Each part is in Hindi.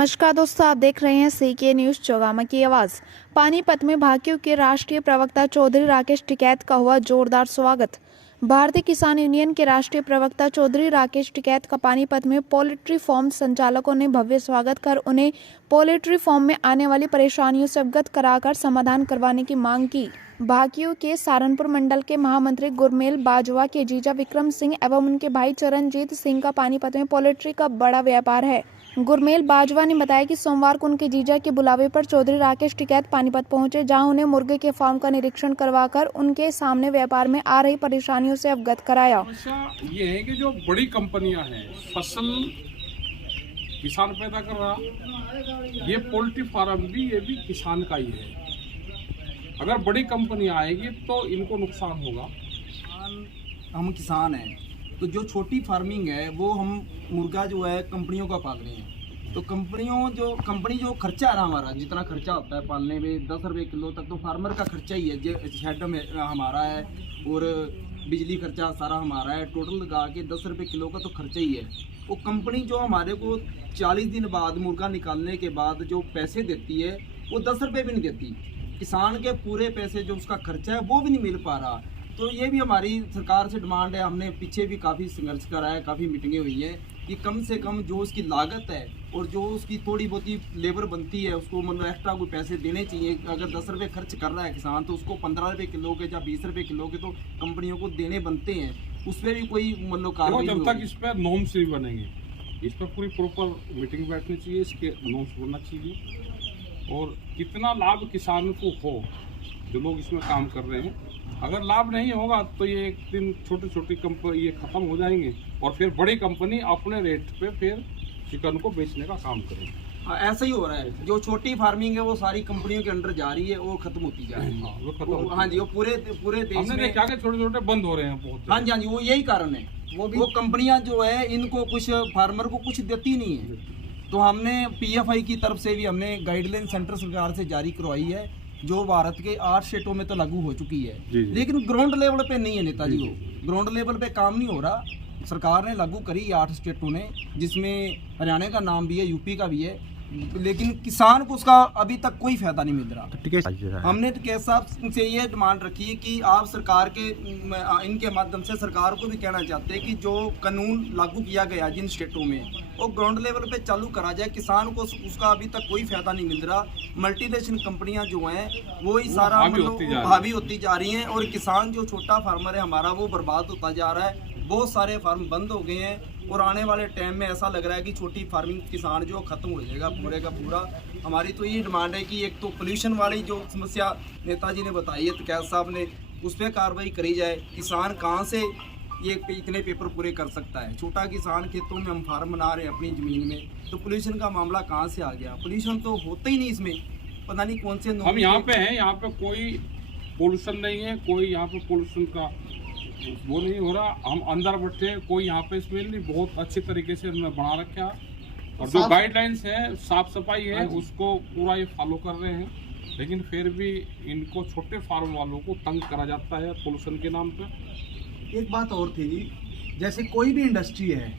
नमस्कार दोस्तों, आप देख रहे हैं सीके न्यूज़ चौगामा की आवाज़। पानीपत में भाकियू के राष्ट्रीय प्रवक्ता चौधरी राकेश टिकैत का हुआ जोरदार स्वागत। भारतीय किसान यूनियन के राष्ट्रीय प्रवक्ता चौधरी राकेश टिकैत का पानीपत में पोल्ट्री फार्म संचालकों ने भव्य स्वागत कर उन्हें पोल्ट्री फार्म में आने वाली परेशानियों से अवगत कराकर समाधान करवाने की मांग की। भाकियू के सहारनपुर मंडल के महामंत्री गुरमेल बाजवा के जीजा विक्रम सिंह एवं उनके भाई चरणजीत सिंह का पानीपत में पोल्ट्री का बड़ा व्यापार है। गुरमेल बाजवा ने बताया कि सोमवार को उनके जीजा के बुलावे पर चौधरी राकेश टिकैत पानीपत पहुंचे, जहां उन्हें मुर्गे के फार्म का निरीक्षण करवाकर उनके सामने व्यापार में आ रही परेशानियों से अवगत कराया। समस्या ये है कि जो बड़ी कंपनियां हैं, फसल किसान पैदा कर रहा, ये पोल्ट्री फार्म भी ये भी किसान का ही है। अगर बड़ी कंपनियां आएगी तो इनको नुकसान होगा। हम किसान हैं तो जो छोटी फार्मिंग है वो हम मुर्गा जो है कंपनियों का पाल रहे हैं। तो कंपनी जो खर्चा आ रहा हमारा, जितना खर्चा होता है पालने में 10 रुपये किलो तक, तो फार्मर का खर्चा ही है। शेड में हमारा है और बिजली खर्चा सारा हमारा है। टोटल लगा के 10 रुपये किलो का तो खर्चा ही है। वो कंपनी जो हमारे को 40 दिन बाद मुर्गा निकालने के बाद जो पैसे देती है वो 10 रुपये भी नहीं देती। किसान के पूरे पैसे जो उसका खर्चा है वो भी नहीं मिल पा रहा। तो ये भी हमारी सरकार से डिमांड है। हमने पीछे भी काफ़ी संघर्ष करा है, काफ़ी मीटिंगें हुई हैं कि कम से कम जो उसकी लागत है और जो उसकी थोड़ी बहुत ही लेबर बनती है उसको मतलब एक्स्ट्रा कोई पैसे देने चाहिए। अगर 10 रुपये खर्च कर रहा है किसान तो उसको 15 रुपये किलो के या 20 रुपये किलो के तो कंपनियों को देने बनते हैं। उस पर भी कोई मतलब कार्रवाई जब तक इस पर नॉर्म्स भी बनेंगे, इस पर पूरी प्रॉपर मीटिंग बैठनी चाहिए, इसके नॉर्म्स बनना चाहिए और कितना लाभ किसान को हो जो लोग इसमें काम कर रहे हैं। अगर लाभ नहीं होगा तो ये एक दिन छोटी छोटी कंपनी ये ख़त्म हो जाएंगे और फिर बड़ी कंपनी अपने रेट पे फिर चिकन को बेचने का काम करेगी। हाँ, ऐसा ही हो रहा है। जो छोटी फार्मिंग है वो सारी कंपनियों के अंडर जा रही है और खत्म होती जा रही है। हाँ जी, वो पूरे देश में देखा कि छोटे छोटे बंद हो रहे हैं बहुत। हाँ जी, वो यही कारण है। वो कंपनियां जो है इनको कुछ फार्मर को कुछ देती नहीं है। तो हमने PFI की तरफ से भी हमने गाइडलाइन सेंटर सरकार से जारी करवाई है, जो भारत के 8 स्टेटों में तो लागू हो चुकी है। लेकिन ग्राउंड लेवल पे नहीं है नेताजी। वो ग्राउंड लेवल पे काम नहीं हो रहा। सरकार ने लागू करी 8 स्टेटों ने, जिसमें हरियाणा का नाम भी है, यूपी का भी है, लेकिन किसान को उसका अभी तक कोई फायदा नहीं मिल रहा। हमने टिकैत साहब से ये डिमांड रखी है कि आप सरकार के इनके माध्यम से सरकार को भी कहना चाहते हैं कि जो कानून लागू किया गया जिन स्टेटों में वो ग्राउंड लेवल पे चालू करा जाए। किसान को उसका अभी तक कोई फायदा नहीं मिल रहा। मल्टीनेशनल कंपनियां जो हैं वो ही सारा हावी होती जा रही हैं और किसान जो छोटा फार्मर है हमारा वो बर्बाद होता जा रहा है। बहुत सारे फार्म बंद हो गए हैं और आने वाले टाइम में ऐसा लग रहा है कि छोटी फार्मिंग किसान जो खत्म हो जाएगा पूरे का पूरा। हमारी तो ये डिमांड है कि एक तो पोल्यूशन वाली जो समस्या नेताजी ने बताई है टिकैत साहब ने, उस पर कार्रवाई करी जाए। किसान कहाँ से ये इतने पेपर पूरे कर सकता है? छोटा किसान खेतों में हम फार्म बना रहे हैं अपनी ज़मीन में, तो पोल्यूशन का मामला कहाँ से आ गया? पोल्यूशन तो होता ही नहीं इसमें, पता नहीं कौन से। हम यहाँ पे हैं, यहाँ पे कोई पोल्यूशन नहीं है, कोई यहाँ पे पोल्यूशन का वो नहीं हो रहा। हम अंदर बैठे, कोई यहाँ पे स्मेल नहीं, बहुत अच्छे तरीके से हमने बना रखा और जो गाइडलाइंस है साफ सफाई है उसको पूरा ये फॉलो कर रहे हैं। लेकिन फिर भी इनको छोटे फार्म वालों को तंग करा जाता है पोल्यूशन के नाम पे। एक बात और थी जी, जैसे कोई भी इंडस्ट्री है,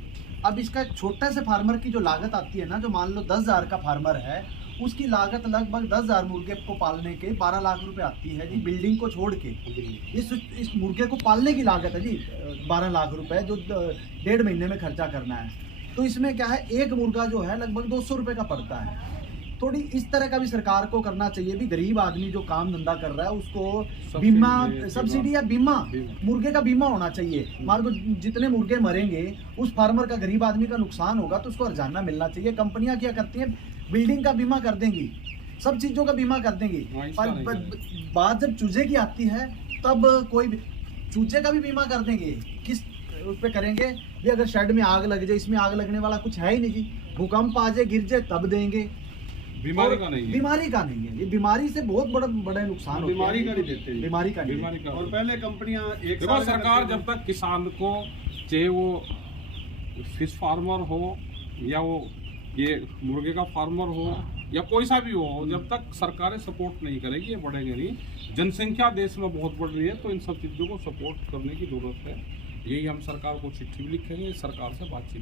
अब इसका छोटे से फार्मर की जो लागत आती है ना, जो मान लो 10,000 का फार्मर है, उसकी लागत लगभग 10,000 मुर्गे को पालने के 12 लाख रुपए आती है जी। बिल्डिंग को छोड़ के इस मुर्गे को पालने की लागत है जी 12 लाख रुपए, जो 1.5 महीने में खर्चा करना है। तो इसमें क्या है, एक मुर्गा जो है लगभग 200 रुपये का पड़ता है। थोड़ी इस तरह का भी सरकार को करना चाहिए भी। गरीब आदमी जो काम धंधा कर रहा है उसको बीमा, सब्सिडी या बीमा, मुर्गे का बीमा होना चाहिए। हमारे को जितने मुर्गे मरेंगे उस फार्मर का, गरीब आदमी का नुकसान होगा तो उसको हर्जाना मिलना चाहिए। कंपनियां क्या करती हैं, बिल्डिंग का बीमा कर देंगी, सब चीज़ों का बीमा कर देंगी, पर बात जब चूजे की आती है तब कोई चूजे का भी बीमा कर देंगे। किस उस पर करेंगे भी? अगर शेड में आग लग जाए, इसमें आग लगने वाला कुछ है ही नहीं जी। भूकंप आ जाए, गिर जाए, तब देंगे। बीमारी का नहीं है, बीमारी का नहीं है। ये बीमारी से बहुत बड़े नुकसान होते हैं। बीमारी का नहीं देते, बीमारी का और पहले कंपनियां देखो, सरकार जब तक किसान को, चाहे वो फिश फार्मर हो या वो ये मुर्गे का फार्मर हो या कोई सा भी हो, जब तक सरकारें सपोर्ट नहीं करेगी ये बढ़ेंगे नहीं। जनसंख्या देश में बहुत बढ़ रही है तो इन सब चीज़ों को सपोर्ट करने की जरूरत है। यही हम सरकार को चिट्ठी भी लिखेंगे, सरकार से बातचीत